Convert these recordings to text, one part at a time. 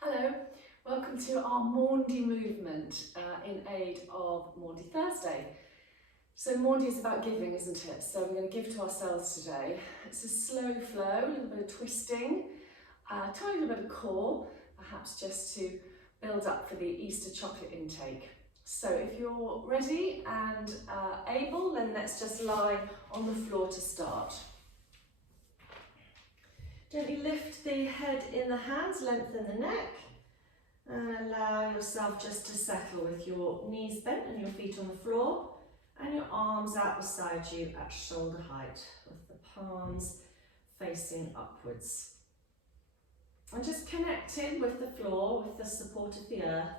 Hello, welcome to our Maundy movement in aid of Maundy Thursday. So Maundy is about giving, isn't it? So we're going to give to ourselves today. It's a slow flow, a little bit of twisting, a tiny little bit of core, perhaps just to build up for the Easter chocolate intake. So if you're ready and able, then let's just lie on the floor to start. Gently lift the head in the hands, lengthen the neck, and allow yourself just to settle with your knees bent and your feet on the floor, and your arms out beside you at shoulder height, with the palms facing upwards. And just connected with the floor, with the support of the earth.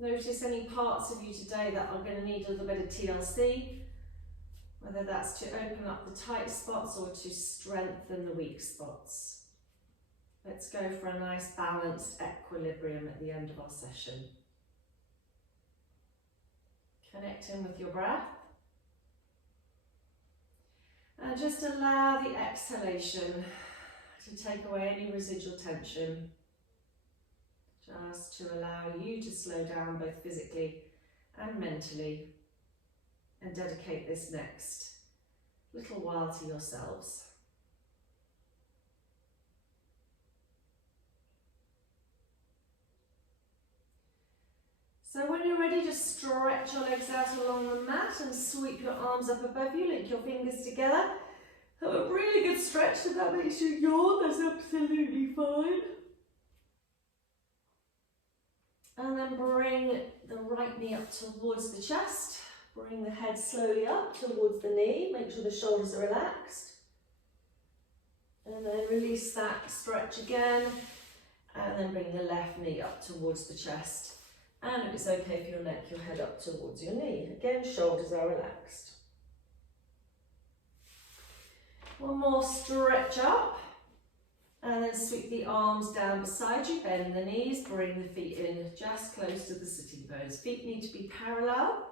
Notice any parts of you today that are going to need a little bit of TLC, whether that's to open up the tight spots or to strengthen the weak spots. Let's go for a nice balanced equilibrium at the end of our session. Connect in with your breath. And just allow the exhalation to take away any residual tension. Just to allow you to slow down both physically and mentally, and dedicate this next little while to yourselves. So when you're ready, just stretch your legs out along the mat and sweep your arms up above you, link your fingers together. Have a really good stretch. If that makes you yawn, that's absolutely fine. And then bring the right knee up towards the chest. Bring the head slowly up towards the knee. Make sure the shoulders are relaxed. And then release that, stretch again. And then bring the left knee up towards the chest. And if it's okay for your neck, your head up towards your knee. Again, shoulders are relaxed. One more stretch up. And then sweep the arms down beside you, bend the knees, bring the feet in just close to the sitting bones. Feet need to be parallel.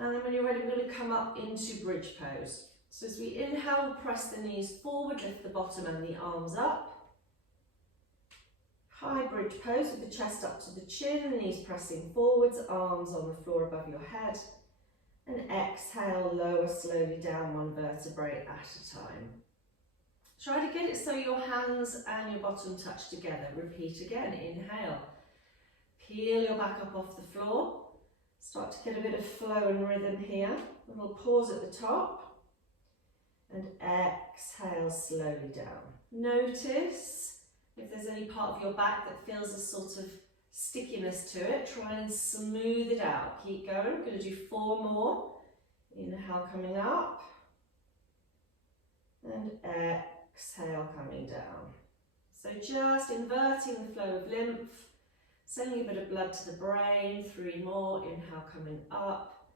And then when you're ready, we're going to come up into bridge pose. So as we inhale, press the knees forward, lift the bottom and the arms up. High bridge pose with the chest up to the chin, the knees pressing forwards, arms on the floor above your head. And exhale, lower slowly down one vertebrae at a time. Try to get it so your hands and your bottom touch together. Repeat again, inhale. Peel your back up off the floor. Start to get a bit of flow and rhythm here. And we'll pause at the top. And exhale slowly down. Notice if there's any part of your back that feels a sort of stickiness to it. Try and smooth it out. Keep going. We're going to do 4 more. Inhale coming up. And exhale coming down. So just inverting the flow of lymph. Sending a bit of blood to the brain. 3 more. Inhale coming up.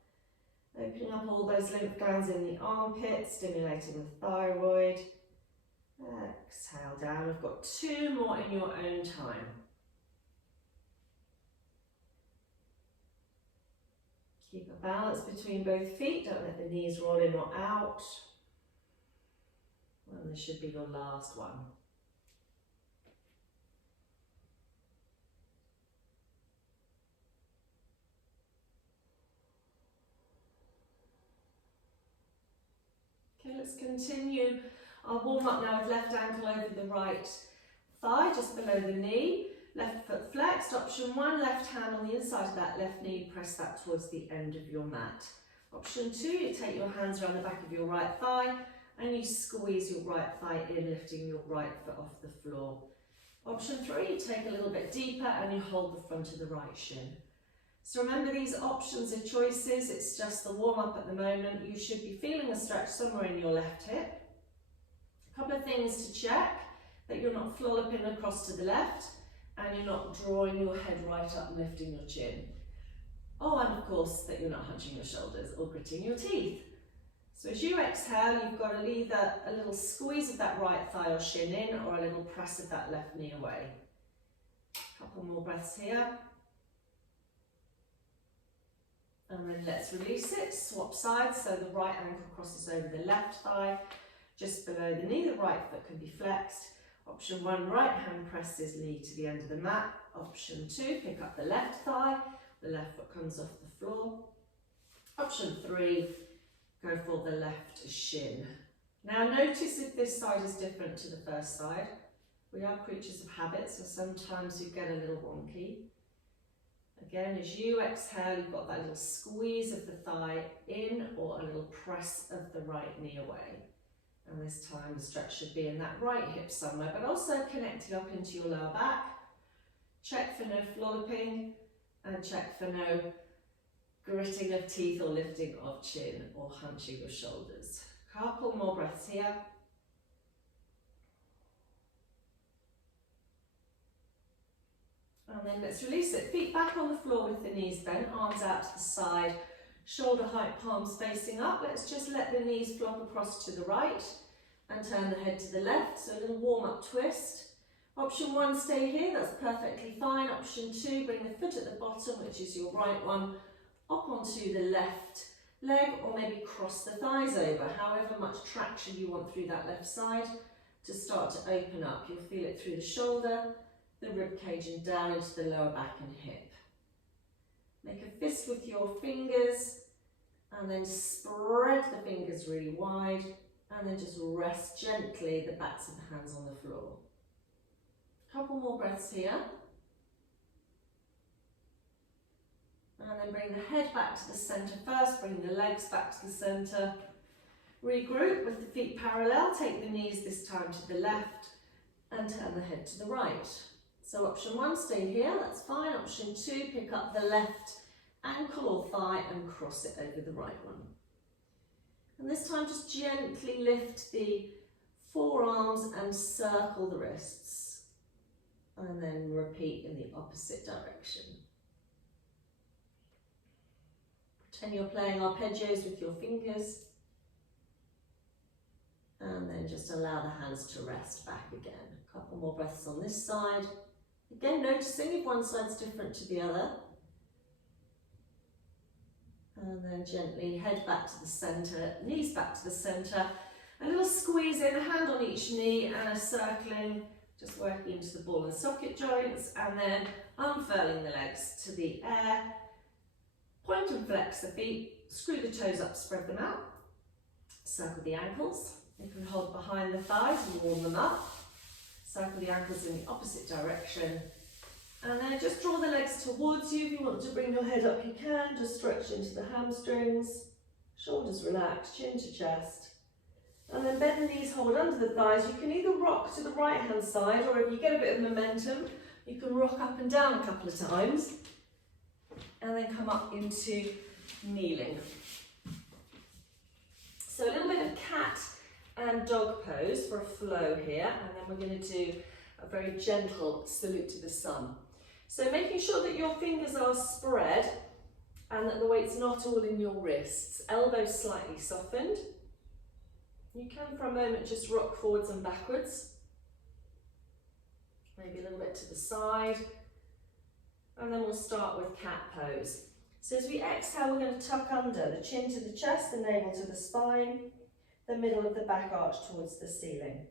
Opening up all those lymph glands in the armpit, stimulating the thyroid. Exhale down. We've got 2 more in your own time. Keep a balance between both feet. Don't let the knees roll in or out. And this should be your last one. Okay, let's continue our warm up now with left ankle over the right thigh, just below the knee. Left foot flexed. Option 1, left hand on the inside of that left knee, press that towards the end of your mat. Option 2, you take your hands around the back of your right thigh and you squeeze your right thigh in, lifting your right foot off the floor. Option 3, you take a little bit deeper and you hold the front of the right shin. So remember, these options are choices. It's just the warm up at the moment. You should be feeling a stretch somewhere in your left hip. A couple of things to check: that you're not flopping across to the left and you're not drawing your head right up and lifting your chin. Oh, and of course that you're not hunching your shoulders or gritting your teeth. So as you exhale, you've got to either a little squeeze of that right thigh or shin in, or a little press of that left knee away. A couple more breaths here. And then let's release it, swap sides, so the right ankle crosses over the left thigh, just below the knee, the right foot can be flexed. Option 1, right hand presses knee to the end of the mat. Option 2, pick up the left thigh, the left foot comes off the floor. Option 3, go for the left shin. Now notice if this side is different to the first side. We are creatures of habit, so sometimes you get a little wonky. Again, as you exhale, you've got that little squeeze of the thigh in or a little press of the right knee away. And this time the stretch should be in that right hip somewhere, but also connecting up into your lower back. Check for no flopping and check for no gritting of teeth or lifting of chin or hunching of shoulders. Couple more breaths here. And then let's release it. Feet back on the floor with the knees bent, arms out to the side, shoulder height, palms facing up. Let's just let the knees flop across to the right and turn the head to the left. So a little warm-up twist. Option 1, stay here, that's perfectly fine. Option 2, bring the foot at the bottom, which is your right one, up onto the left leg, or maybe cross the thighs over, however much traction you want through that left side to start to open up. You'll feel it through the shoulder, the rib cage and down into the lower back and hip. Make a fist with your fingers and then spread the fingers really wide and then just rest gently the backs of the hands on the floor. Couple more breaths here. And then bring the head back to the centre first, bring the legs back to the centre. Regroup with the feet parallel, take the knees this time to the left and turn the head to the right. So option 1, stay here, that's fine. Option 2, pick up the left ankle or thigh and cross it over the right one. And this time just gently lift the forearms and circle the wrists. And then repeat in the opposite direction. Pretend you're playing arpeggios with your fingers. And then just allow the hands to rest back again. A couple more breaths on this side. Again, noticing if one side's different to the other. And then gently head back to the centre, knees back to the centre. A little squeeze in, a hand on each knee and a circling, just working into the ball and socket joints. And then unfurling the legs to the air. Point and flex the feet, screw the toes up, spread them out. Circle the ankles. You can hold behind the thighs and warm them up. Circle the ankles in the opposite direction. And then just draw the legs towards you. If you want to bring your head up, you can. Just stretch into the hamstrings. Shoulders relaxed, chin to chest. And then bend the knees, hold under the thighs. You can either rock to the right hand side, or if you get a bit of momentum, you can rock up and down a couple of times. And then come up into kneeling. So a little bit of cat and dog pose for a flow here, and then we're going to do a very gentle salute to the sun. So making sure that your fingers are spread and that the weight's not all in your wrists. Elbows slightly softened. You can for a moment just rock forwards and backwards. Maybe a little bit to the side. And then we'll start with cat pose. So as we exhale, we're going to tuck under, the chin to the chest, the navel to the spine, the middle of the back arch towards the ceiling.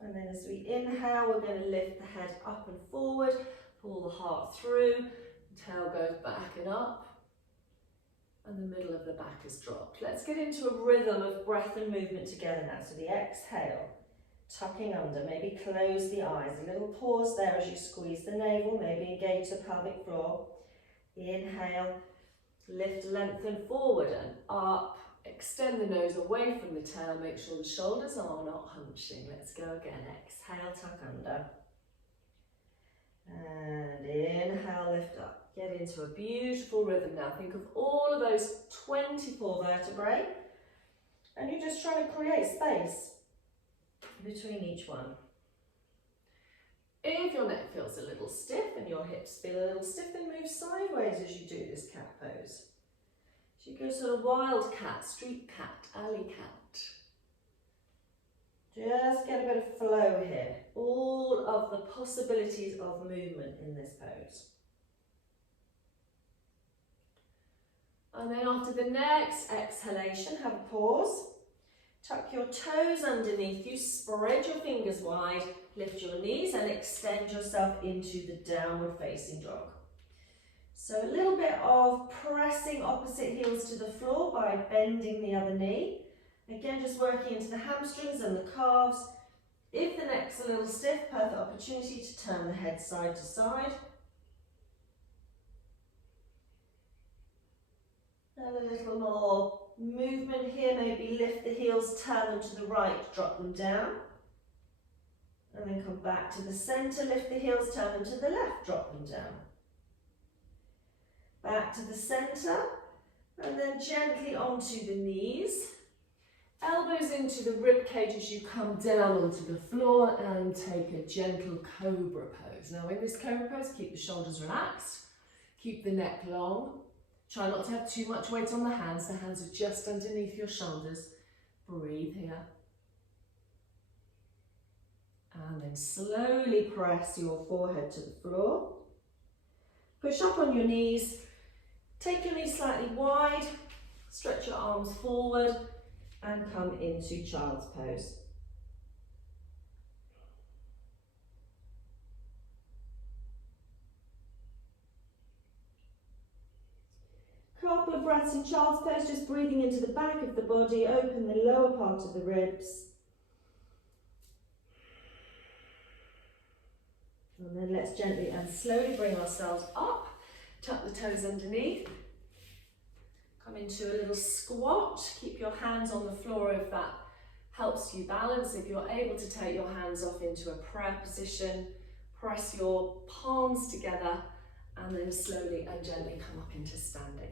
And then as we inhale, we're going to lift the head up and forward, pull the heart through, the tail goes back and up, and the middle of the back is dropped. Let's get into a rhythm of breath and movement together now. So the exhale, tucking under, maybe close the eyes, a little pause there as you squeeze the navel, maybe engage the pelvic floor. Inhale, lift, lengthen forward and up. Extend the nose away from the tail, make sure the shoulders are not hunching. Let's go again. Exhale, tuck under. And inhale, lift up. Get into a beautiful rhythm now. Think of all of those 24 vertebrae. And you're just trying to create space between each one. If your neck feels a little stiff and your hips feel a little stiff, then move sideways as you do this cat pose. So you go sort of wild cat, street cat, alley cat. Just get a bit of flow here. All of the possibilities of movement in this pose. And then after the next exhalation, have a pause. Tuck your toes underneath you, spread your fingers wide, lift your knees and extend yourself into the downward facing dog. So a little bit of pressing opposite heels to the floor by bending the other knee. Again, just working into the hamstrings and the calves. If the neck's a little stiff, perfect opportunity to turn the head side to side. And a little more movement here, maybe lift the heels, turn them to the right, drop them down. And then come back to the centre, lift the heels, turn them to the left, drop them down. Back to the centre, and then gently onto the knees. Elbows into the rib cage as you come down onto the floor and take a gentle cobra pose. Now in this cobra pose, keep the shoulders relaxed, keep the neck long. Try not to have too much weight on the hands are just underneath your shoulders. Breathe here. And then slowly press your forehead to the floor. Push up on your knees. Take your knees slightly wide. Stretch your arms forward and come into child's pose. Couple of breaths in child's pose, just breathing into the back of the body, open the lower part of the ribs. And then let's gently and slowly bring ourselves up, tuck the toes underneath, come into a little squat, keep your hands on the floor if that helps you balance. If you're able to take your hands off into a prayer position, press your palms together and then slowly and gently come up into standing.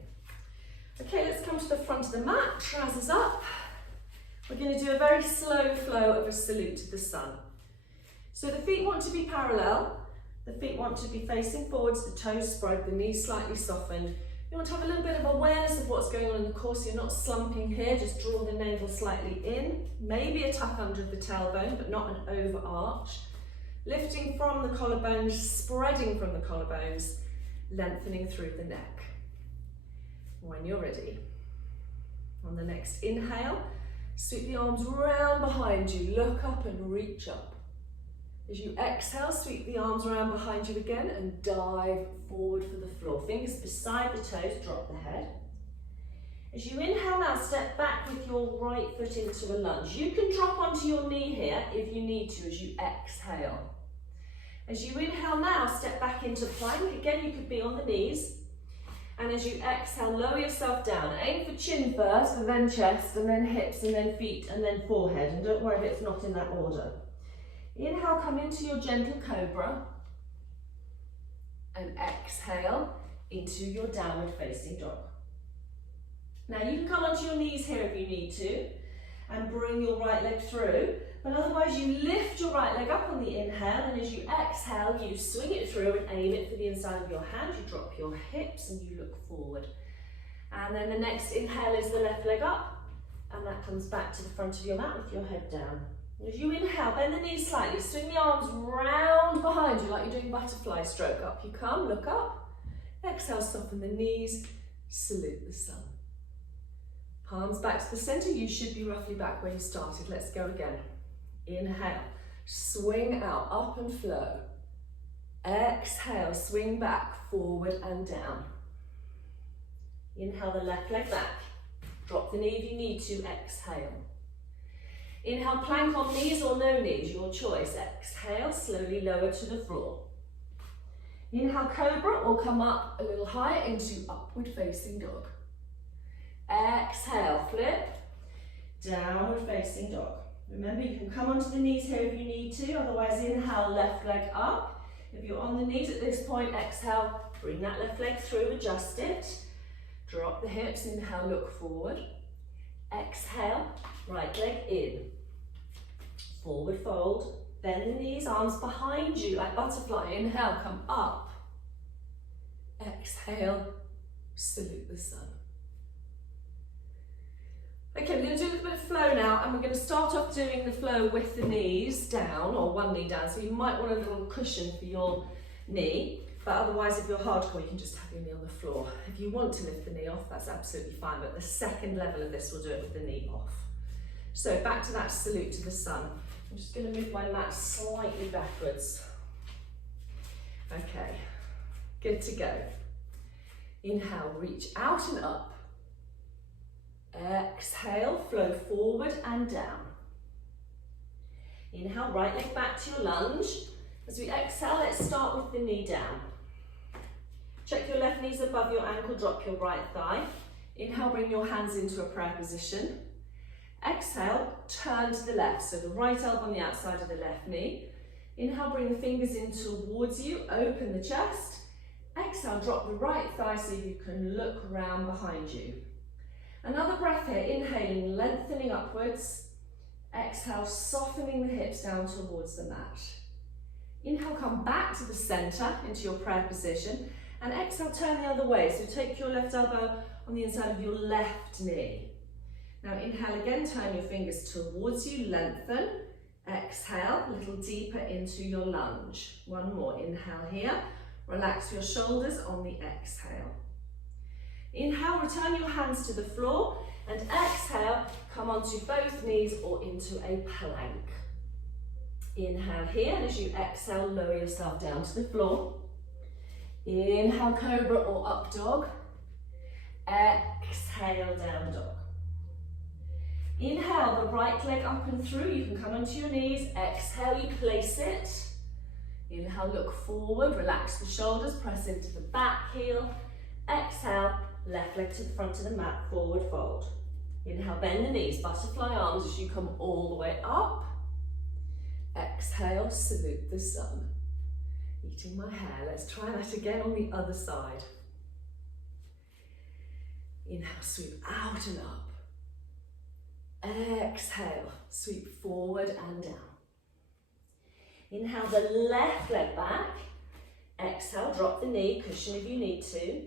Okay, let's come to the front of the mat, trousers up. We're going to do a very slow flow of a salute to the sun. So the feet want to be parallel, the feet want to be facing forwards, the toes spread, the knees slightly softened. You want to have a little bit of awareness of what's going on in the core, so you're not slumping here, just draw the navel slightly in, maybe a tuck under the tailbone, but not an overarch. Lifting from the collarbones, spreading from the collarbones, lengthening through the neck. When you're ready, on the next inhale, sweep the arms round behind you, look up and reach up. As you exhale, sweep the arms around behind you again and dive forward for the floor. Fingers beside the toes, drop the head. As you inhale now, step back with your right foot into a lunge. You can drop onto your knee here if you need to as you exhale. As you inhale now, step back into plank. Again, you could be on the knees. And as you exhale, lower yourself down. Aim for chin first, and then chest, and then hips, and then feet, and then forehead. And don't worry if it's not in that order. Inhale, come into your gentle cobra. And exhale into your downward facing dog. Now you can come onto your knees here if you need to, and bring your right leg through. But otherwise you lift your right leg up on the inhale, and as you exhale, you swing it through and aim it for the inside of your hand. You drop your hips and you look forward. And then the next inhale is the left leg up, and that comes back to the front of your mat with your head down. As you inhale, bend the knees slightly, swing the arms round behind you like you're doing butterfly stroke. Up you come, look up. Exhale, soften the knees, salute the sun. Palms back to the centre, you should be roughly back where you started. Let's go again. Inhale, swing out, up and flow. Exhale, swing back, forward and down. Inhale the left leg back. Drop the knee if you need to, exhale. Inhale, plank on knees or no knees, your choice. Exhale, slowly lower to the floor. Inhale, cobra, or come up a little higher into upward facing dog. Exhale, flip, downward facing dog. Remember, you can come onto the knees here if you need to, otherwise inhale, left leg up. If you're on the knees at this point, exhale, bring that left leg through, adjust it. Drop the hips, inhale, look forward. Exhale, right leg in. Forward fold, bend the knees, arms behind you like butterfly. Inhale, come up. Exhale, salute the sun. Okay, we're going to do a little bit of flow now, and we're going to start off doing the flow with the knees down, or one knee down, so you might want a little cushion for your knee, but otherwise if you're hardcore you can just have your knee on the floor. If you want to lift the knee off, that's absolutely fine, but the second level of this will do it with the knee off. So back to that salute to the sun. I'm just going to move my mat slightly backwards. Okay, good to go. Inhale, reach out and up. Exhale, flow forward and down. Inhale, right leg back to your lunge. As we exhale, let's start with the knee down. Check your left knees above your ankle, drop your right thigh. Inhale, bring your hands into a prayer position. Exhale, turn to the left, so the right elbow on the outside of the left knee. Inhale, bring the fingers in towards you, open the chest. Exhale, drop the right thigh so you can look round behind you. Another breath here, inhaling, lengthening upwards. Exhale, softening the hips down towards the mat. Inhale, come back to the centre into your prayer position. And exhale, turn the other way. So take your left elbow on the inside of your left knee. Now inhale again, turn your fingers towards you, lengthen. Exhale, a little deeper into your lunge. One more, inhale here. Relax your shoulders on the exhale. Inhale, return your hands to the floor. And exhale, come onto both knees or into a plank. Inhale here, and as you exhale, lower yourself down to the floor. Inhale, cobra or up dog. Exhale, down dog. Inhale, the right leg up and through. You can come onto your knees. Exhale, you place it. Inhale, look forward, relax the shoulders, press into the back heel. Exhale, left leg to the front of the mat, forward fold. Inhale, bend the knees, butterfly arms as you come all the way up. Exhale, salute the sun. Eating my hair. Let's try that again on the other side. Inhale, sweep out and up. Exhale, sweep forward and down. Inhale, the left leg back. Exhale, drop the knee, cushion if you need to.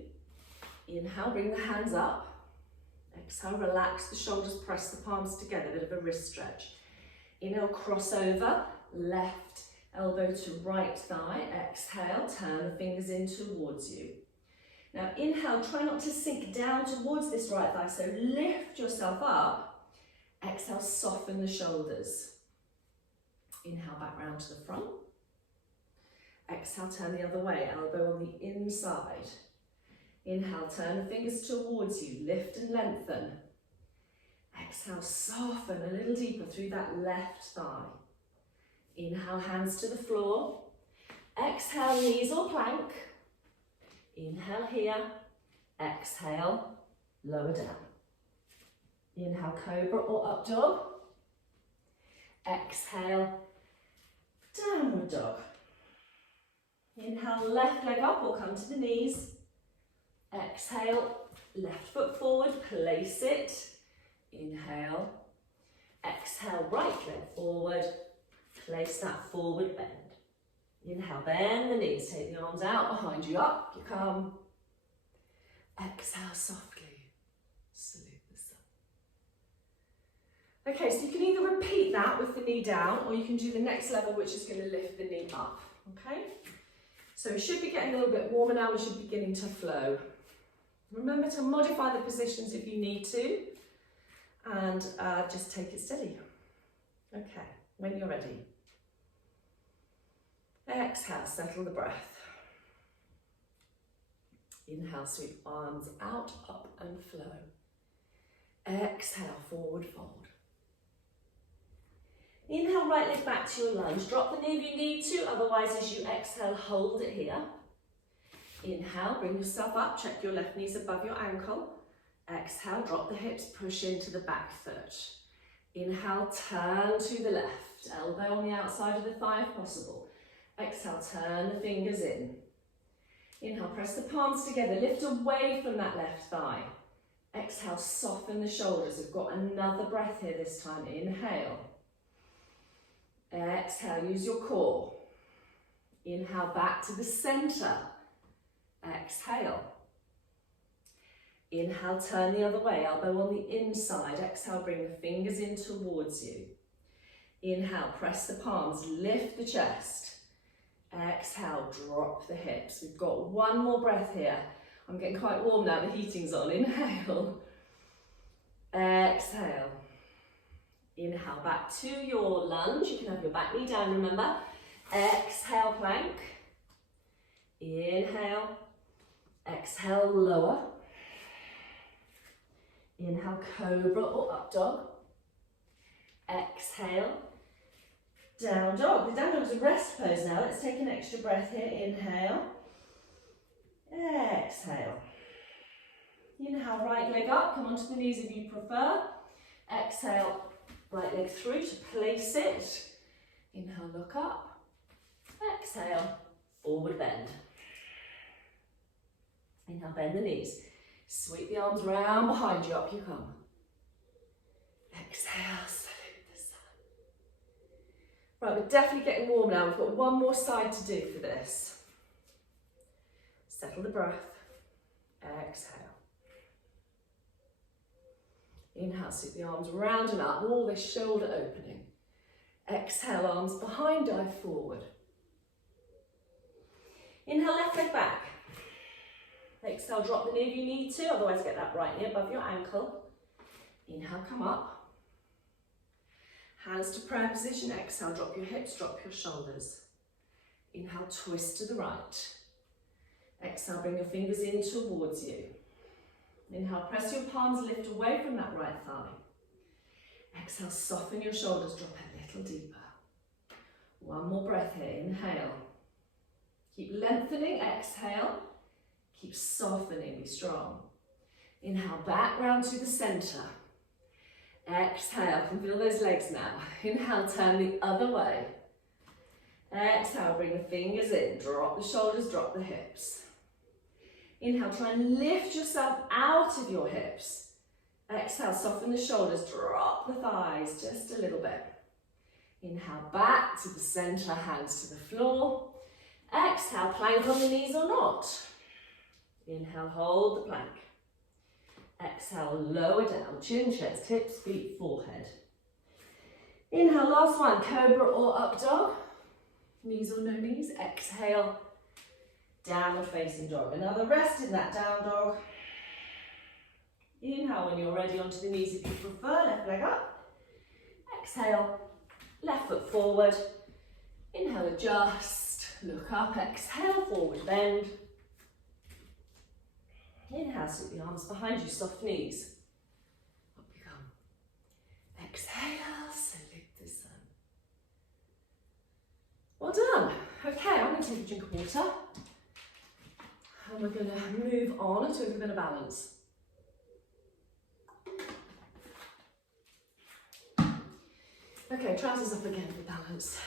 Inhale, bring the hands up. Exhale, relax the shoulders, press the palms together, a bit of a wrist stretch. Inhale, cross over, left elbow to right thigh. Exhale, turn the fingers in towards you. Now inhale, try not to sink down towards this right thigh, so lift yourself up. Exhale, soften the shoulders. Inhale, back round to the front. Exhale, turn the other way, elbow on the inside. Inhale, turn the fingers towards you, lift and lengthen. Exhale, soften a little deeper through that left thigh. Inhale, hands to the floor. Exhale, knees or plank. Inhale here. Exhale, lower down. Inhale, cobra or up dog. Exhale, downward dog. Inhale, left leg up or come to the knees. Exhale, left foot forward, place it. Inhale. Exhale, right leg forward. Place that forward bend. Inhale, bend the knees, take the arms out behind you, up you come. Exhale softly, salute the sun. Okay, so you can either repeat that with the knee down, or you can do the next level, which is going to lift the knee up, okay? So we should be getting a little bit warmer now, we should be beginning to flow. Remember to modify the positions if you need to, and just take it steady. Okay, when you're ready. Exhale, settle the breath. Inhale, sweep arms out, up and flow. Exhale, forward fold. Inhale, right leg back to your lunge. Drop the knee if you need to, otherwise as you exhale, hold it here. Inhale, bring yourself up, check your left knees above your ankle. Exhale, drop the hips, push into the back foot. Inhale, turn to the left, elbow on the outside of the thigh if possible. Exhale, turn the fingers in. Inhale, press the palms together, lift away from that left thigh. Exhale, soften the shoulders. We've got another breath here this time. Inhale. Exhale, use your core. Inhale, back to the centre. Exhale. Inhale, turn the other way, elbow on the inside. Exhale, bring the fingers in towards you. Inhale, press the palms, lift the chest. Exhale, drop the hips. We've got one more breath here. I'm getting quite warm now, the heating's on. Inhale. Exhale. Inhale, back to your lunge. You can have your back knee down, remember. Exhale, plank. Inhale. Exhale, lower. Inhale, cobra or up dog. Exhale. Down dog. The down dog is a rest pose now. Let's take an extra breath here. Inhale. Exhale. Inhale, right leg up. Come onto the knees if you prefer. Exhale, right leg through to place it. Inhale, look up. Exhale, forward bend. Inhale, bend the knees. Sweep the arms round behind you. Up you come. Exhale, salute the sun. Right, we're definitely getting warm now. We've got one more side to do for this. Settle the breath. Exhale. Inhale, sweep the arms round and up, all this shoulder opening. Exhale, arms behind, dive forward. Inhale, left leg back. Exhale, drop the knee if you need to, otherwise get that right knee above your ankle. Inhale, come up. Hands to prayer position. Exhale, drop your hips, drop your shoulders. Inhale, twist to the right. Exhale, bring your fingers in towards you. Inhale, press your palms, lift away from that right thigh. Exhale, soften your shoulders, drop a little deeper. One more breath here, inhale. Keep lengthening, exhale. Keep softening, be strong. Inhale, back round to the centre. Exhale, can feel those legs now. Inhale, turn the other way. Exhale, bring the fingers in, drop the shoulders, drop the hips. Inhale, try and lift yourself out of your hips. Exhale, soften the shoulders, drop the thighs just a little bit. Inhale, back to the centre, hands to the floor. Exhale, plank on the knees or not. Inhale, hold the plank. Exhale, lower down, chin, chest, hips, feet, forehead. Inhale, last one, cobra or up dog. Knees or no knees. Exhale, downward facing dog. Another rest in that down dog. Inhale when you're ready onto the knees if you prefer, left leg up. Exhale, left foot forward. Inhale, adjust, look up, exhale, forward bend. Inhale, sweep the arms behind you, soft knees. Up you come. Exhale, salute the sun. Well done. Okay, I'm going to take a drink of water. And we're going to move on until we're going to balance. Okay, trousers up again for balance.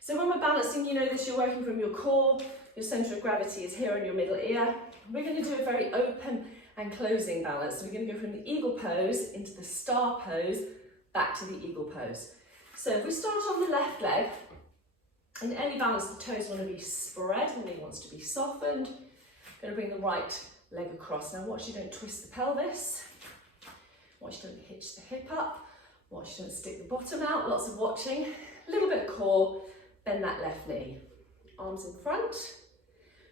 So when we're balancing, you know this, you're working from your core, your centre of gravity is here in your middle ear. We're going to do a very open and closing balance. So we're going to go from the eagle pose into the star pose, back to the eagle pose. So if we start on the left leg, in any balance the toes want to be spread, the knee wants to be softened. I'm going to bring the right leg across. Now watch you don't twist the pelvis, watch you don't hitch the hip up, watch you don't stick the bottom out, lots of watching, a little bit of core, bend that left knee. Arms in front.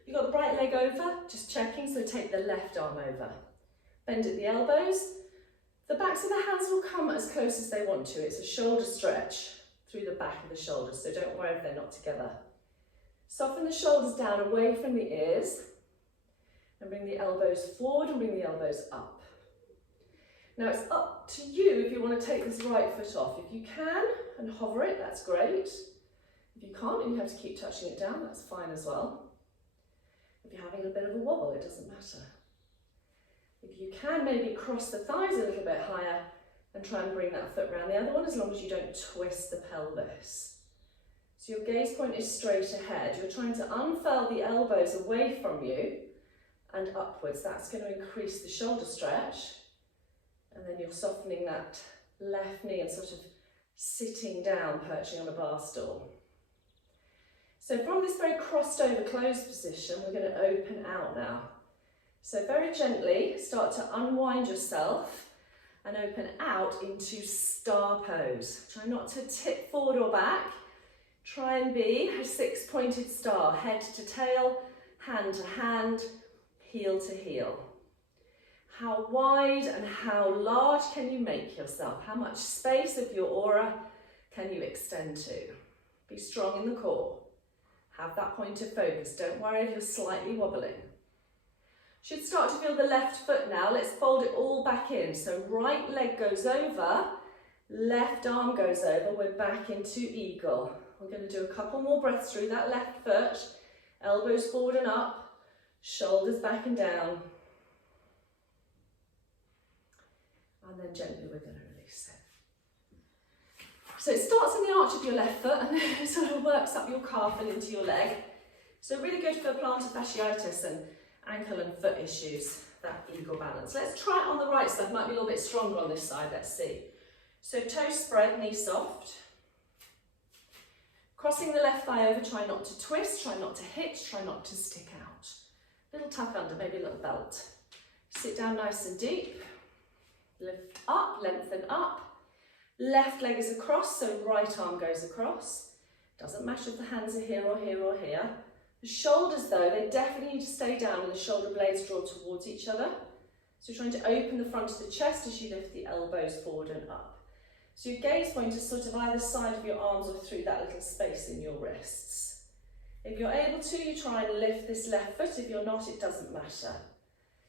You've got the right leg over, just checking, so take the left arm over. Bend at the elbows. The backs of the hands will come as close as they want to. It's a shoulder stretch through the back of the shoulders, so don't worry if they're not together. Soften the shoulders down away from the ears and bring the elbows forward and bring the elbows up. Now it's up to you if you want to take this right foot off. If you can and hover it, that's great. If you can't and you have to keep touching it down, that's fine as well. If you're having a bit of a wobble, it doesn't matter. If you can, maybe cross the thighs a little bit higher and try and bring that foot round the other one, as long as you don't twist the pelvis. So your gaze point is straight ahead. You're trying to unfurl the elbows away from you and upwards. That's going to increase the shoulder stretch. And then you're softening that left knee and sort of sitting down, perching on a bar stool. So from this very crossed over closed position, we're going to open out now. So very gently start to unwind yourself and open out into star pose. Try not to tip forward or back. Try and be a six-pointed star, head to tail, hand to hand, heel to heel. How wide and how large can you make yourself? How much space of your aura can you extend to? Be strong in the core. Have that point of focus. Don't worry if you're slightly wobbling. Should start to feel the left foot now. Let's fold it all back in. So right leg goes over, left arm goes over. We're back into eagle. We're going to do a couple more breaths through that left foot. Elbows forward and up, shoulders back and down. And then gently we're going to release it. So it starts in the arch of your left foot and then it sort of works up your calf and into your leg. So really good for plantar fasciitis and ankle and foot issues, that eagle balance. Let's try it on the right side. Might be a little bit stronger on this side. Let's see. So toes spread, knee soft. Crossing the left thigh over, try not to twist, try not to hitch, try not to stick out. Little tuck under, maybe a little belt. Sit down nice and deep. Lift up, lengthen up. Left leg is across, so right arm goes across. Doesn't matter if the hands are here or here or here. The shoulders though, they definitely need to stay down and the shoulder blades draw towards each other. So you're trying to open the front of the chest as you lift the elbows forward and up. So your gaze point is sort of either side of your arms or through that little space in your wrists. If you're able to, you try and lift this left foot. If you're not, it doesn't matter.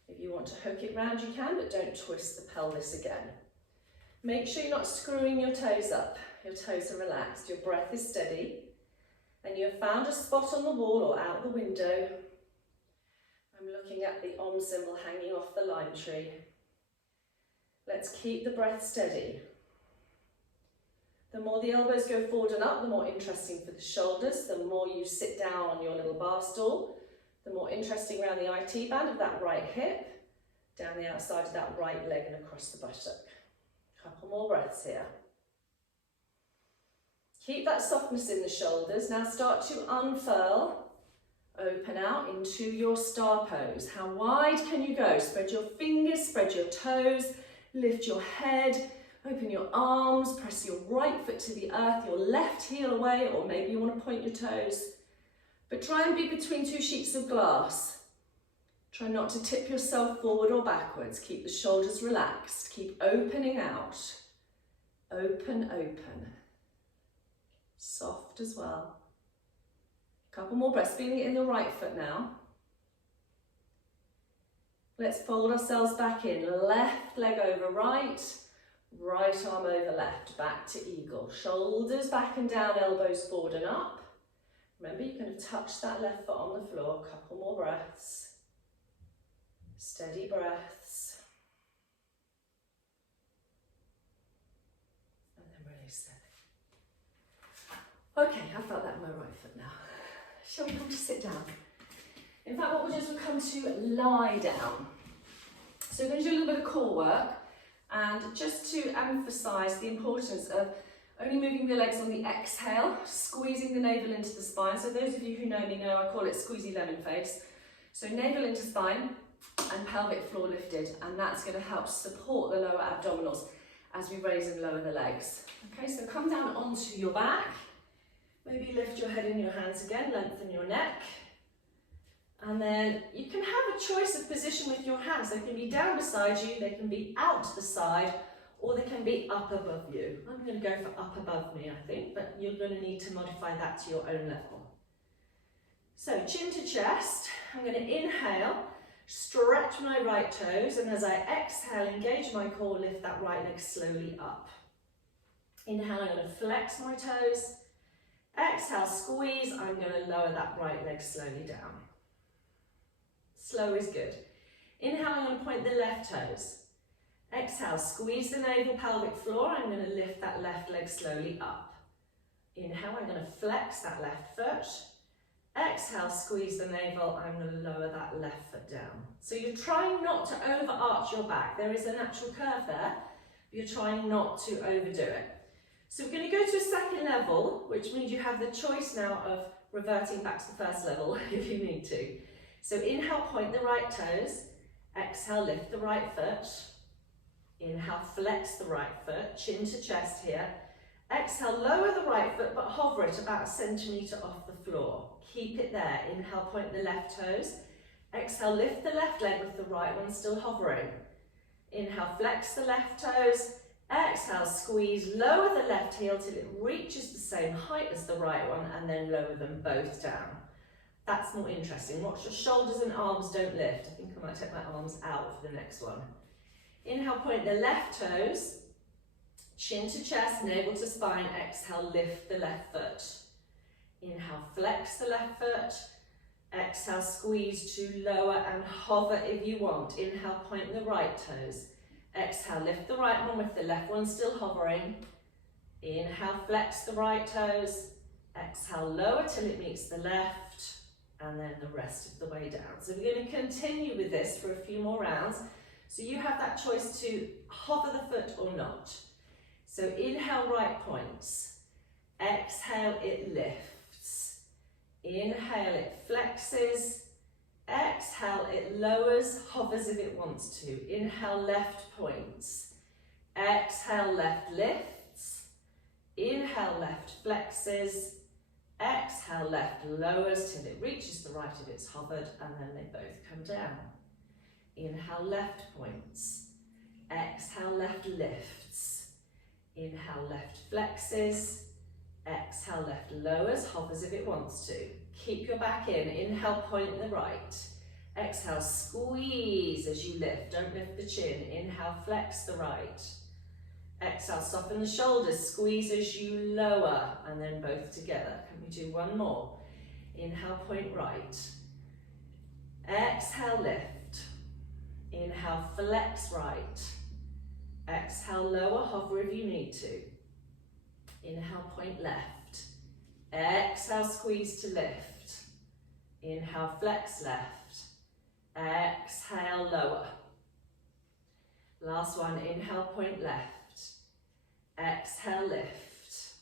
If you want to hook it round, you can, but don't twist the pelvis again. Make sure you're not screwing your toes up. Your toes are relaxed, your breath is steady. And you have found a spot on the wall or out the window. I'm looking at the Om symbol hanging off the lime tree. Let's keep the breath steady. The more the elbows go forward and up, the more interesting for the shoulders. The more you sit down on your little bar stool, the more interesting around the IT band of that right hip, down the outside of that right leg and across the buttock. Couple more breaths here. Keep that softness in the shoulders. Now start to unfurl, open out into your star pose. How wide can you go? Spread your fingers, spread your toes, lift your head, open your arms, press your right foot to the earth, your left heel away, or maybe you want to point your toes. But try and be between two sheets of glass. Try not to tip yourself forward or backwards. Keep the shoulders relaxed. Keep opening out. Open, open. Soft as well. Couple more breaths, feeling it in the right foot now. Let's fold ourselves back in. Left leg over right, right arm over left. Back to eagle. Shoulders back and down, elbows forward and up. Remember, you're going to touch that left foot on the floor. Couple more breaths. Steady breaths. And then release it. Okay, I felt that in my right foot now. Shall we come to sit down? In fact, what we'll do is we'll come to lie down. So we're going to do a little bit of core work, and just to emphasise the importance of only moving the legs on the exhale, squeezing the navel into the spine. So those of you who know me know I call it squeezy lemon face. So navel into spine and pelvic floor lifted, and that's going to help support the lower abdominals as we raise and lower the legs. Okay, so come down onto your back. Maybe lift your head in your hands again, lengthen your neck. And then you can have a choice of position with your hands. They can be down beside you, they can be out to the side, or they can be up above you. I'm going to go for up above me, I think, but you're going to need to modify that to your own level. So chin to chest, I'm going to inhale, stretch my right toes, and as I exhale, engage my core, lift that right leg slowly up. Inhale, I'm going to flex my toes. Exhale, squeeze, I'm going to lower that right leg slowly down. Slow is good. Inhale, I'm going to point the left toes. Exhale, squeeze the navel, pelvic floor, I'm going to lift that left leg slowly up. Inhale, I'm going to flex that left foot. Exhale, squeeze the navel, I'm going to lower that left foot down. So you're trying not to overarch your back. There is a natural curve there, but you're trying not to overdo it. So we're going to go to a second level, which means you have the choice now of reverting back to the first level if you need to. So inhale, point the right toes. Exhale, lift the right foot. Inhale, flex the right foot, chin to chest here. Exhale, lower the right foot, but hover it about 1 centimetre off the floor. Keep it there. Inhale, point the left toes. Exhale, lift the left leg with the right one still hovering. Inhale, flex the left toes. Exhale, squeeze, lower the left heel till it reaches the same height as the right one, and then lower them both down. That's more interesting. Watch your shoulders and arms don't lift. I think I might take my arms out for the next one. Inhale, point the left toes, chin to chest, navel to spine. Exhale, lift the left foot. Inhale, flex the left foot. Exhale, squeeze to lower and hover if you want. Inhale, point the right toes. Exhale, lift the right one with the left one still hovering. Inhale, flex the right toes. Exhale, lower till it meets the left, and then the rest of the way down. So we're going to continue with this for a few more rounds. So you have that choice to hover the foot or not. So inhale, right points. Exhale, it lifts. Inhale, it flexes. Exhale, it lowers, hovers if it wants to. Inhale, left points. Exhale, left lifts. Inhale, left flexes. Exhale, left lowers till it reaches the right if it's hovered, and then they both come down. Inhale, left points. Exhale, left lifts. Inhale, left flexes. Exhale, left lowers, hovers if it wants to. Keep your back in. Inhale, point the right. Exhale, squeeze as you lift. Don't lift the chin. Inhale, flex the right. Exhale, soften the shoulders. Squeeze as you lower, and then both together. Can we do one more? Inhale, point right. Exhale, lift. Inhale, flex right. Exhale, lower, hover if you need to. Inhale, point left. Exhale, squeeze to lift. Inhale, flex left. Exhale, lower. Last one, inhale, point left. Exhale, lift.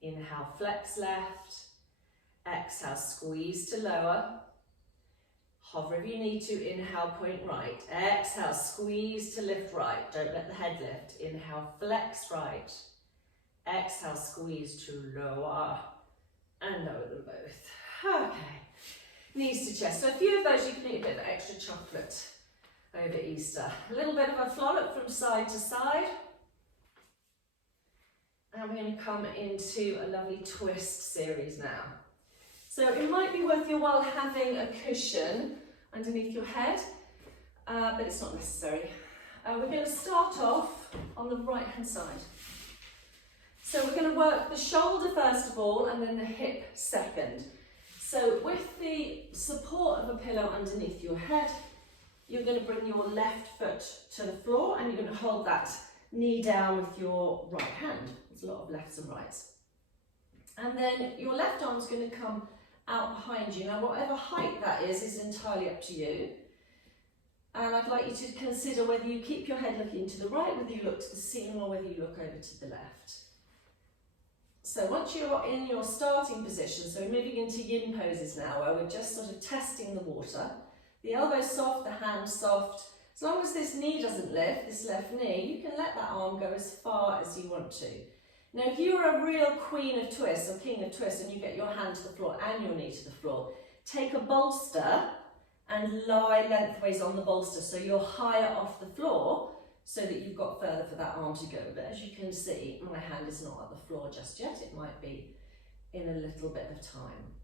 Inhale, flex left. Exhale, squeeze to lower. Hover if you need to. Inhale, point right. Exhale, squeeze to lift right. Don't let the head lift. Inhale, flex right. Exhale, squeeze to lower. And lower them both. Okay. Knees to chest. So a few of those you can eat a bit of extra chocolate over Easter. A little bit of a frolic from side to side. And we're going to come into a lovely twist series now. So it might be worth your while having a cushion underneath your head, but it's not necessary. We're going to start off on the right hand side. So we're going to work the shoulder first of all, and then the hip second. So with the support of a pillow underneath your head, you're going to bring your left foot to the floor, and you're going to hold that knee down with your right hand. There's a lot of lefts and rights. And then your left arm's going to come out behind you. Now whatever height that is entirely up to you. And I'd like you to consider whether you keep your head looking to the right, whether you look to the ceiling, or whether you look over to the left. So once you're in your starting position, so we're moving into yin poses now, where we're just sort of testing the water. The elbow's soft, the hand's soft. As long as this knee doesn't lift, this left knee, you can let that arm go as far as you want to. Now if you're a real queen of twists or king of twists and you get your hand to the floor and your knee to the floor, take a bolster and lie lengthways on the bolster so you're higher off the floor, so that you've got further for that arm to go. But as you can see, my hand is not at the floor just yet. It might be in a little bit of time.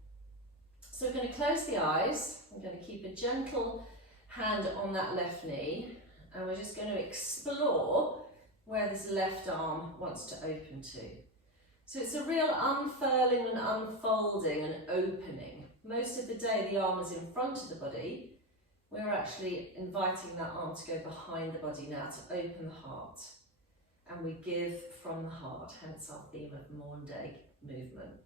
So we're going to close the eyes. I'm going to keep a gentle hand on that left knee, and we're just going to explore where this left arm wants to open to. So it's a real unfurling and unfolding and opening. Most of the day the arm is in front of the body. We're actually inviting that arm to go behind the body now to open the heart. And we give from the heart, hence our theme of Maundy movement.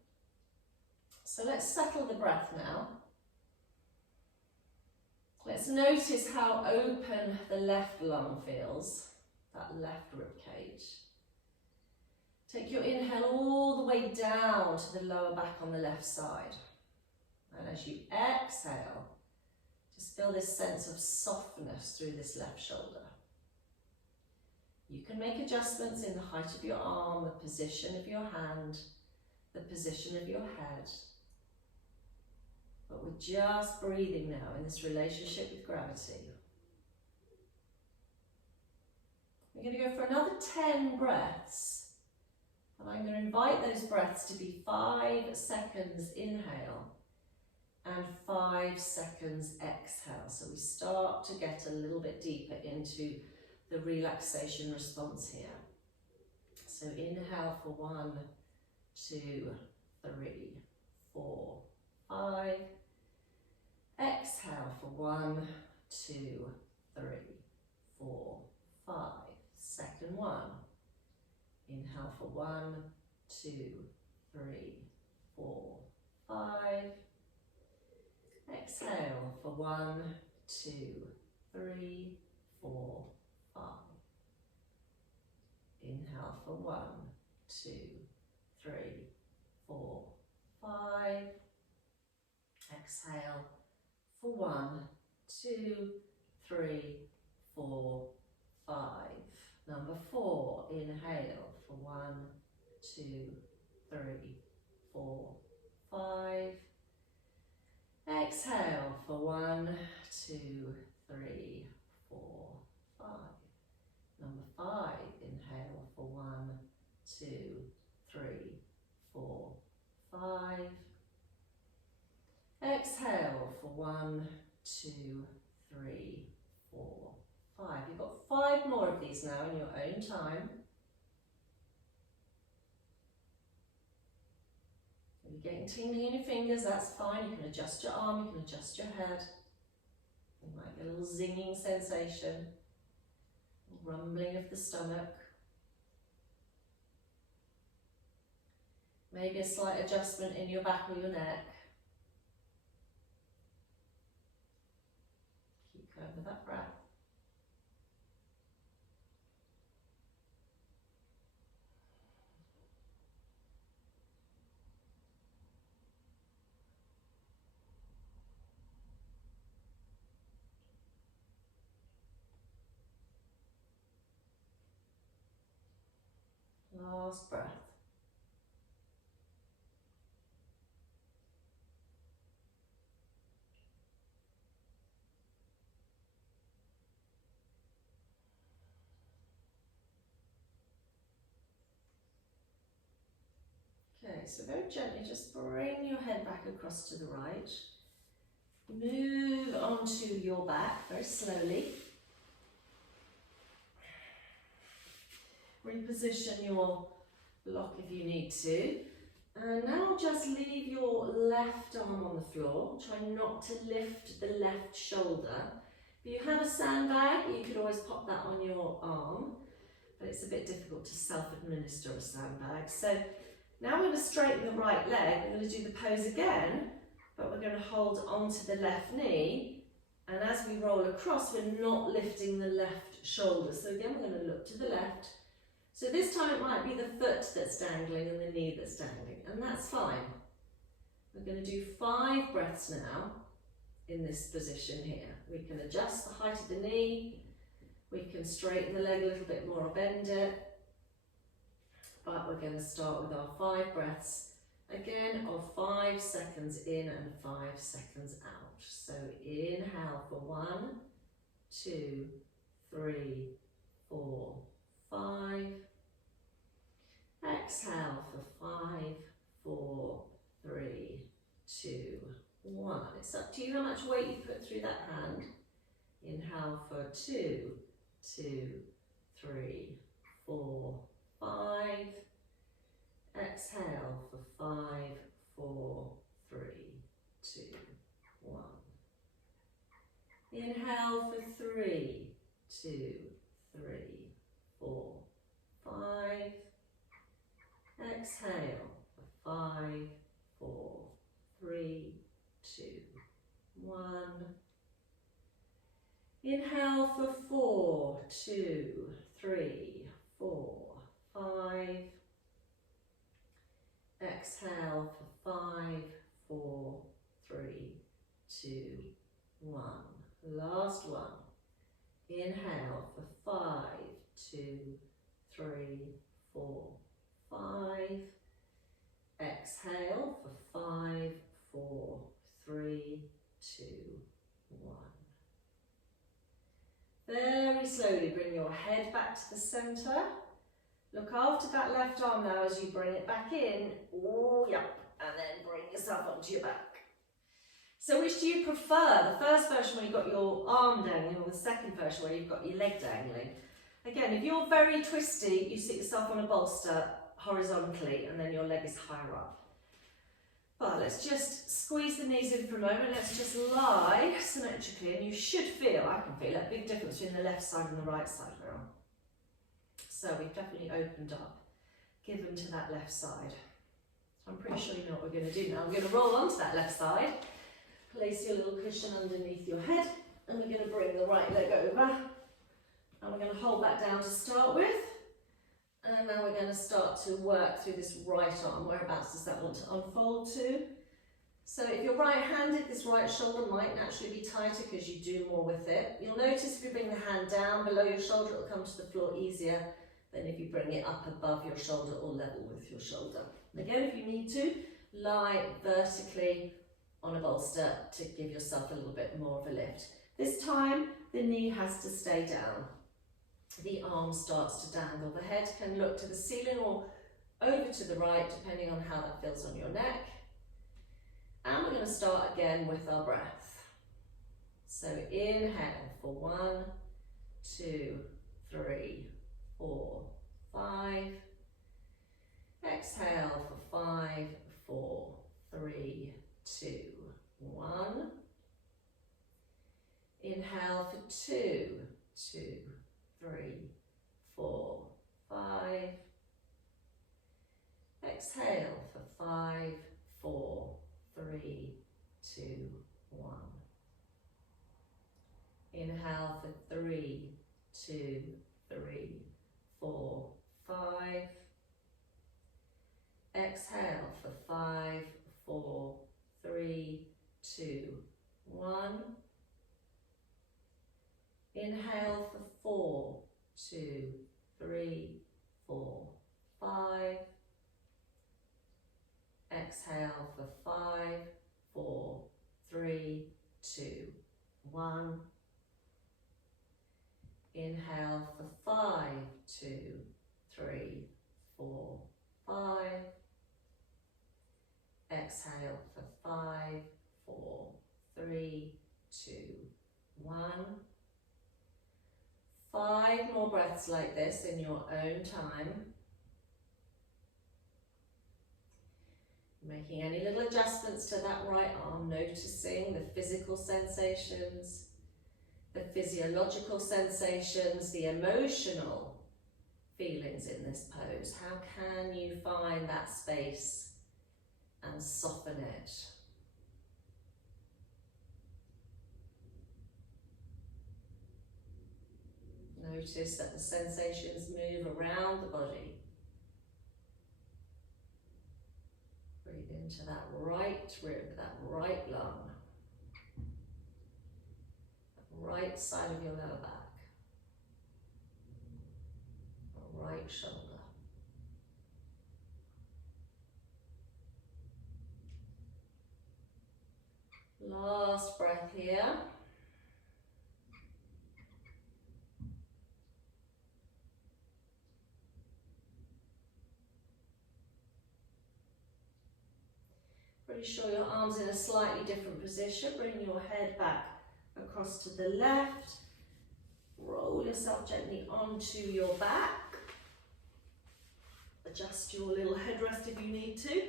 So let's settle the breath now. Let's notice how open the left lung feels, that left rib cage. Take your inhale all the way down to the lower back on the left side. And as you exhale, just feel this sense of softness through this left shoulder. You can make adjustments in the height of your arm, the position of your hand, the position of your head. But we're just breathing now in this relationship with gravity. We're going to go for another 10 breaths. And I'm going to invite those breaths to be 5 seconds inhale and 5 seconds exhale. So we start to get a little bit deeper into the relaxation response here. So inhale for 1, 2, 3, 4, 5. Exhale for 1, 2, 3, 4, 5. Second one. Inhale for 1, 2, 3, 4, 5. Exhale for 1, 2, 3, 4, 5. Inhale for 1, 2, 3, 4, 5. Exhale for 1, 2, 3, 4, 5. Number 4, inhale for 1, 2, 3, 4, 5. Exhale for 1, 2, 3, 4, 5. Number 5, inhale for 1, 2, 3, 4, 5. Exhale for 1, 2, 3, 4, 5. You've got 5 more of these now in your own time. If you're getting tingling in your fingers, that's fine. You can adjust your arm, you can adjust your head. You might get a little zinging sensation, a rumbling of the stomach. Maybe a slight adjustment in your back or your neck. Keep going with that breath. Last breath. Okay, so very gently just bring your head back across to the right. Move onto your back very slowly. Reposition your block if you need to. And now just leave your left arm on the floor. Try not to lift the left shoulder. If you have a sandbag, you could always pop that on your arm, but it's a bit difficult to self-administer a sandbag. So now we're going to straighten the right leg. We're going to do the pose again, but we're going to hold onto the left knee. And as we roll across, we're not lifting the left shoulder. So again, we're going to look to the left. So this time it might be the foot that's dangling and the knee that's dangling, and that's fine. We're going to do 5 breaths now in this position here. We can adjust the height of the knee, we can straighten the leg a little bit more or bend it, but we're going to start with our 5 breaths, again of 5 seconds in and 5 seconds out. So inhale for 1, 2, 3, 4, 5. Exhale for 5, 4, 3, 2, 1. It's up to you how much weight you put through that hand. Inhale for 2, 2, 3, 4, 5. Exhale for 5, 4, 3, 2, 1. Inhale for 3, 2, 3, 4, 5. Exhale for 5, 4, 3, 2, 1. Inhale for 4, 2, 3, 4, 5. Exhale for 5, 4, 3, 2, 1. Last one. Inhale for 5, 2, 3, 4, 5. Exhale for 5, 4, 3, 2, 1. Very slowly bring your head back to the centre. Look after that left arm now as you bring it back in. Oh, yep. And then bring yourself onto your back. So which do you prefer? The first version where you've got your arm dangling, or the second version where you've got your leg dangling? Again, if you're very twisty, you sit yourself on a bolster horizontally and then your leg is higher up. But let's just squeeze the knees in for a moment. Let's just lie symmetrically, and you should feel, I can feel a big difference between the left side and the right side now. So we've definitely opened up, given to that left side. So I'm pretty sure you know what we're going to do now. We're going to roll onto that left side, place your little cushion underneath your head, and we're going to bring the right leg over, and we're going to hold that down to start with. And now we're going to start to work through this right arm. Whereabouts does that want to unfold to? So if you're right-handed, this right shoulder might naturally be tighter because you do more with it. You'll notice if you bring the hand down below your shoulder, it'll come to the floor easier than if you bring it up above your shoulder or level with your shoulder. Again, if you need to, lie vertically on a bolster to give yourself a little bit more of a lift. This time, the knee has to stay down. The arm starts to dangle. The head can look to the ceiling or over to the right, depending on how that feels on your neck. And we're going to start again with our breath. So inhale for 1, 2, 3, 4, 5. Exhale for 5, 4, 3, 2, 1. Inhale for 2, 2, 3, 4, 5. Exhale for 5, 4, 3, 2, 1. Inhale for 3, 2, 3, 4, 5. Exhale for 5, 4, 3, 2, 1. Inhale for 4, 2, 3, 4, 5. Exhale for 5, 4, 3, 2, 1. Inhale for 5, 2, 3, 4, 5. Exhale for 5, 4, 3, 2, 1. 5 more breaths like this in your own time. Making any little adjustments to that right arm, noticing the physical sensations, the physiological sensations, the emotional feelings in this pose. How can you find that space and soften it? Notice that the sensations move around the body. Breathe into that right rib, that right lung, that right side of your lower back, the right shoulder. Last breath here. Pretty sure your arms in a slightly different position. Bring your head back across to the left. Roll yourself gently onto your back. Adjust your little headrest if you need to.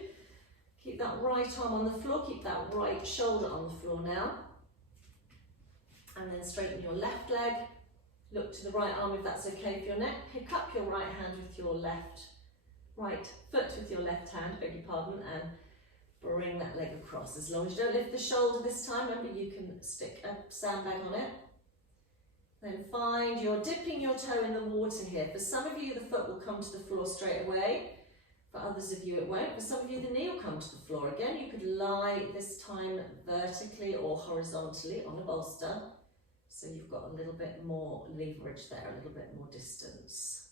Keep that right arm on the floor. Keep that right shoulder on the floor now. And then straighten your left leg. Look to the right arm if that's okay for your neck. Pick up your right hand with your right foot with your left hand, beg your pardon, and bring that leg across. As long as you don't lift the shoulder this time, remember you can stick a sandbag on it. Then find you're dipping your toe in the water here. For some of you, the foot will come to the floor straight away. For others of you, it won't. For some of you, the knee will come to the floor. Again, you could lie this time vertically or horizontally on a bolster. So you've got a little bit more leverage there, a little bit more distance.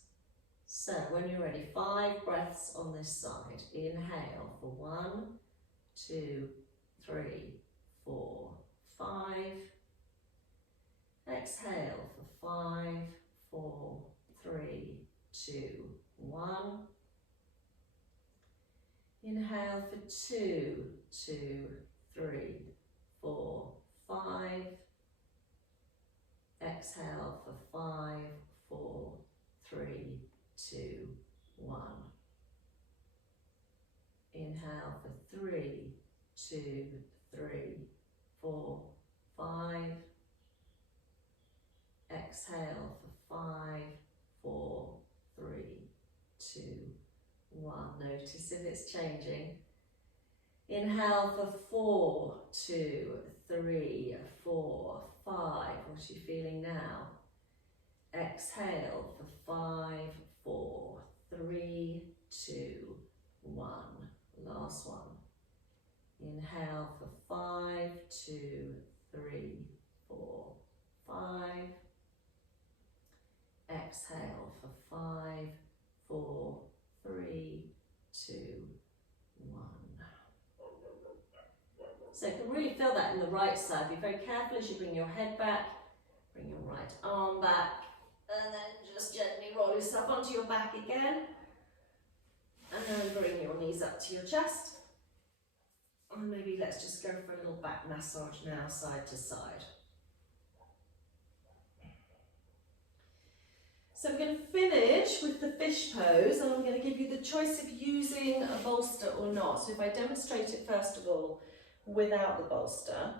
So when you're ready, 5 breaths on this side. Inhale for 1, 2, 3, 4, 5. Exhale for 5, 4, 3, 2, 1. Inhale for 2, 2, 3, 4, 5. Exhale for 5, 4, 3, 2, 1. Inhale for 3, 2, 3, 4, 5. Exhale for 5, 4, 3, 2, 1. Notice if it's changing. Inhale for 4, 2, 3, 4, 5. What are you feeling now? Exhale for 5, 4, 3, 2, 1. Last one. Inhale for 5, 2, 3, 4, 5. Exhale for 5, 4, 3, 2, 1. So you can really feel that in the right side. Be very careful as you bring your head back, bring your right arm back, and then just gently roll yourself onto your back again. And then bring your knees up to your chest. And maybe let's just go for a little back massage now, side to side. So we're going to finish with the fish pose, and I'm going to give you the choice of using a bolster or not. So if I demonstrate it first of all without the bolster,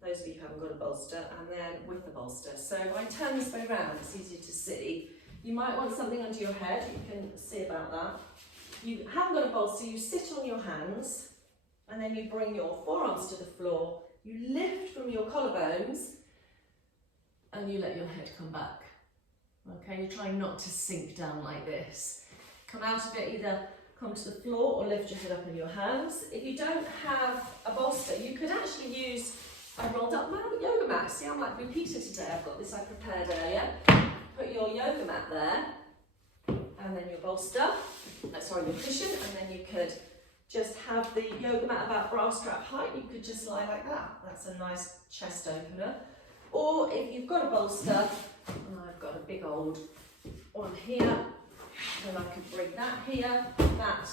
those of you who haven't got a bolster, and then with the bolster. So if I turn this way around, it's easier to see. You might want something under your head, you can see about that. You haven't got a bolster, you sit on your hands, and then you bring your forearms to the floor, you lift from your collarbones, and you let your head come back. Okay, you're trying not to sink down like this. Come out of it, either come to the floor or lift your head up in your hands. If you don't have a bolster, you could actually use a rolled up yoga mat. See, I'm like repeater today. I've got this I prepared earlier. Put your yoga mat there, and then your bolster, sorry, your cushion, and then you could just have the yoga mat about bra strap height. You could just lie like that. That's a nice chest opener. Or if you've got a bolster, and I've got a big old one here, then I could bring that here, that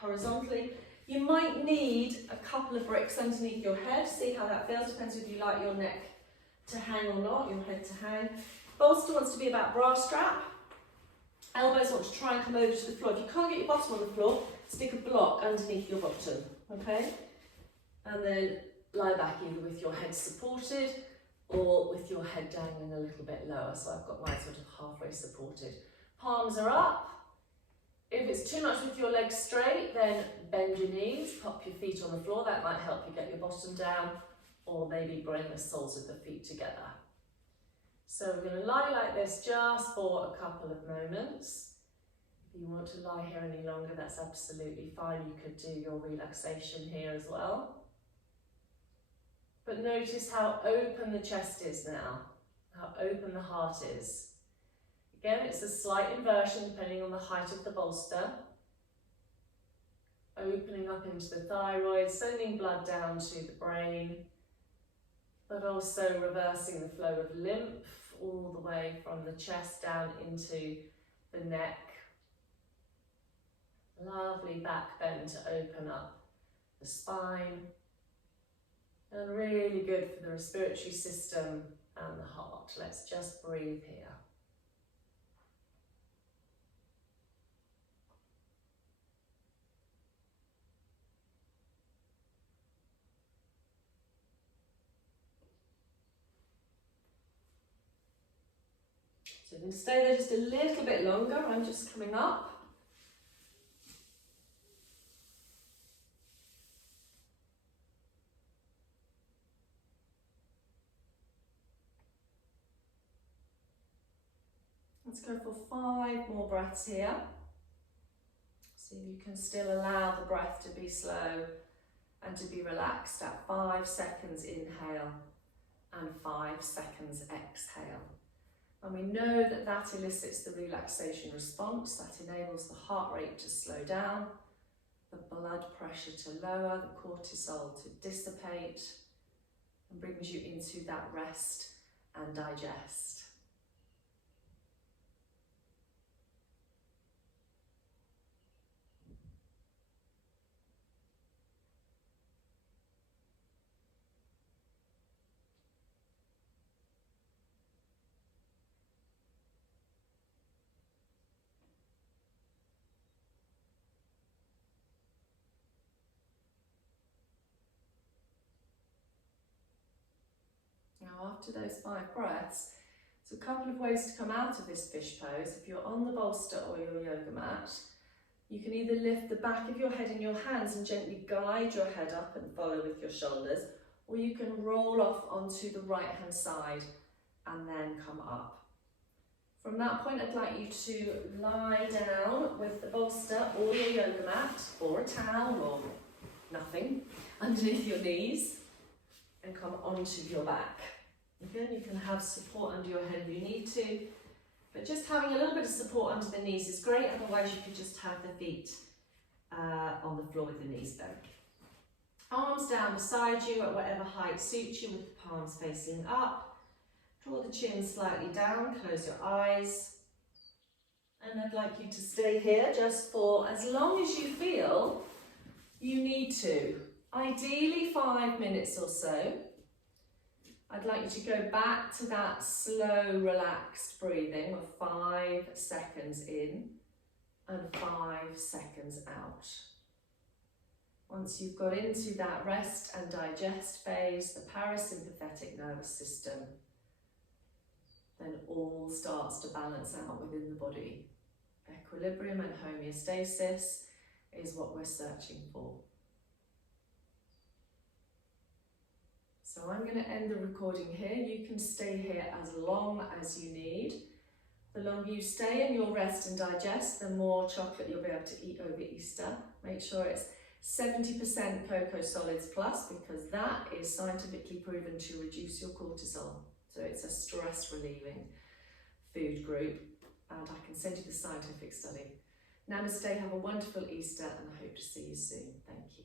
horizontally. You might need a couple of bricks underneath your head. See how that feels, depends if you like your neck to hang or not, your head to hang. Bolster wants to be about bra strap. Elbows want to try and come over to the floor. If you can't get your bottom on the floor, stick a block underneath your bottom, okay? And then lie back either with your head supported or with your head dangling a little bit lower. So I've got mine sort of halfway supported. Palms are up. If it's too much with your legs straight, then bend your knees, pop your feet on the floor. That might help you get your bottom down, or maybe bring the soles of the feet together. So we're going to lie like this just for a couple of moments. If you want to lie here any longer, that's absolutely fine. You could do your relaxation here as well. But notice how open the chest is now, how open the heart is. Again, it's a slight inversion depending on the height of the bolster. Opening up into the thyroid, sending blood down to the brain, but also reversing the flow of lymph all the way from the chest down into the neck. Lovely back bend to open up the spine. And really good for the respiratory system and the heart. Let's just breathe here. So you can stay there just a little bit longer. I'm just coming up. Let's go for 5 more breaths here. See if you can still allow the breath to be slow and to be relaxed at 5 seconds inhale and 5 seconds exhale. And we know that that elicits the relaxation response, that enables the heart rate to slow down, the blood pressure to lower, the cortisol to dissipate, and brings you into that rest and digest. after those 5 breaths. So a couple of ways to come out of this fish pose. If you're on the bolster or your yoga mat, you can either lift the back of your head in your hands and gently guide your head up and follow with your shoulders, or you can roll off onto the right hand side and then come up. From that point, I'd like you to lie down with the bolster or your yoga mat or a towel or nothing underneath your knees and come onto your back. Again, you can have support under your head if you need to, but just having a little bit of support under the knees is great. Otherwise, you could just have the feet on the floor with the knees bent. Arms down beside you at whatever height suits you, with the palms facing up. Draw the chin slightly down, close your eyes. And I'd like you to stay here just for as long as you feel you need to. Ideally 5 minutes or so. I'd like you to go back to that slow, relaxed breathing of 5 seconds in and 5 seconds out. Once you've got into that rest and digest phase, the parasympathetic nervous system, then all starts to balance out within the body. Equilibrium and homeostasis is what we're searching for. So I'm going to end the recording here. You can stay here as long as you need. The longer you stay in your rest and digest, the more chocolate you'll be able to eat over Easter. Make sure it's 70% cocoa solids plus, because that is scientifically proven to reduce your cortisol. So it's a stress relieving food group, and I can send you the scientific study. Namaste, have a wonderful Easter, and I hope to see you soon. Thank you.